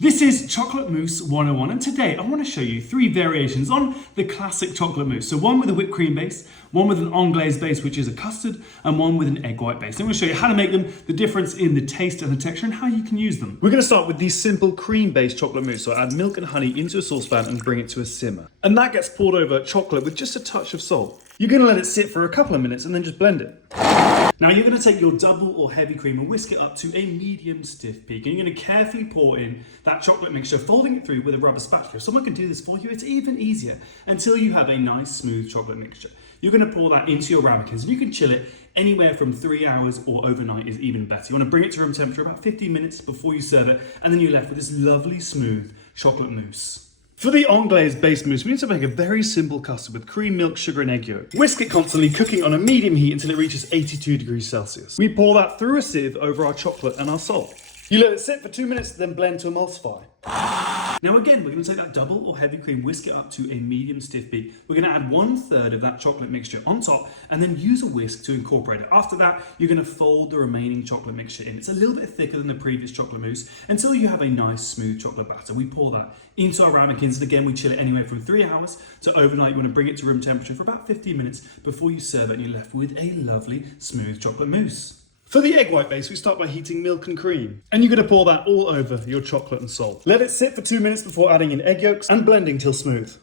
This is Chocolate Mousse 101, and today I want to show you 3 variations on the classic chocolate mousse. So one with a whipped cream base, one with an Anglaise base, which is a custard, and one with an egg white base. I'm going to show you how to make them, the difference in the taste and the texture, and how you can use them. We're going to start with the simple cream-based chocolate mousse. So I add milk and honey into a saucepan and bring it to a simmer. And that gets poured over chocolate with just a touch of salt. You're going to let it sit for a couple of minutes and then just blend it. Now you're going to take your double or heavy cream and whisk it up to a medium stiff peak, and you're going to carefully pour in that chocolate mixture, folding it through with a rubber spatula. If someone can do this for you, it's even easier, until you have a nice smooth chocolate mixture. You're going to pour that into your ramekins, and you can chill it anywhere from 3 hours or overnight is even better. You want to bring it to room temperature about 15 minutes before you serve it, and then you're left with this lovely smooth chocolate mousse. For the Anglaise-based mousse, we need to make a very simple custard with cream, milk, sugar and egg yolk. Whisk it constantly, cooking on a medium heat until it reaches 82 degrees Celsius. We pour that through a sieve over our chocolate and our salt. You let it sit for 2 minutes, then blend to emulsify. Now again, we're going to take that double or heavy cream, whisk it up to a medium stiff peak. We're going to add 1/3 of that chocolate mixture on top and then use a whisk to incorporate it. After that, you're going to fold the remaining chocolate mixture in. It's a little bit thicker than the previous chocolate mousse until you have a nice smooth chocolate batter. We pour that into our ramekins, and again, we chill it anywhere from 3 hours to overnight. You want to bring it to room temperature for about 15 minutes before you serve it, and you're left with a lovely smooth chocolate mousse. For the egg white base, we start by heating milk and cream. And you're going to pour that all over your chocolate and salt. Let it sit for 2 minutes before adding in egg yolks and blending till smooth.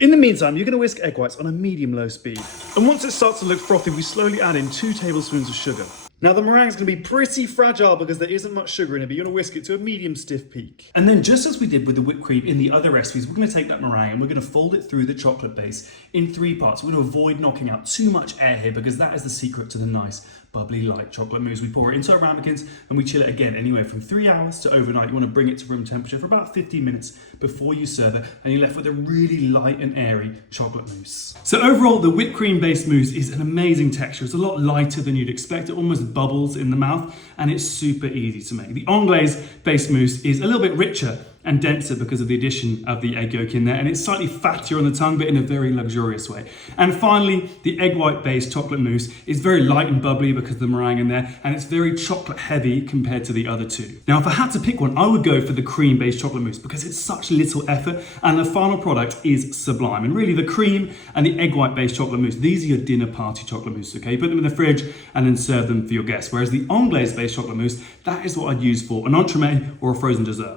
In the meantime, you're going to whisk egg whites on a medium-low speed. And once it starts to look frothy, we slowly add in 2 tablespoons of sugar. Now the meringue is going to be pretty fragile because there isn't much sugar in it, but you're going to whisk it to a medium stiff peak. And then just as we did with the whipped cream in the other recipes, we're going to take that meringue and we're going to fold it through the chocolate base in 3 parts. We're going to avoid knocking out too much air here because that is the secret to the nice, bubbly, light chocolate mousse. We pour it into our ramekins and we chill it again anywhere from 3 hours to overnight. You want to bring it to room temperature for about 15 minutes before you serve it, and you're left with a really light and airy chocolate mousse. So overall, the whipped cream based mousse is an amazing texture. It's a lot lighter than you'd expect. It almost bubbles in the mouth, and it's super easy to make. The Anglaise based mousse is a little bit richer and denser because of the addition of the egg yolk in there, and it's slightly fattier on the tongue, but in a very luxurious way. And finally, the egg white based chocolate mousse is very light and bubbly because of the meringue in there, and it's very chocolate heavy compared to the other 2. Now, if I had to pick one, I would go for the cream based chocolate mousse because it's such little effort and the final product is sublime. And really, the cream and the egg white based chocolate mousse, these are your dinner party chocolate mousse, okay? Put them in the fridge and then serve them for your guests. Whereas the Anglaise based chocolate mousse, that is what I'd use for an entremet or a frozen dessert.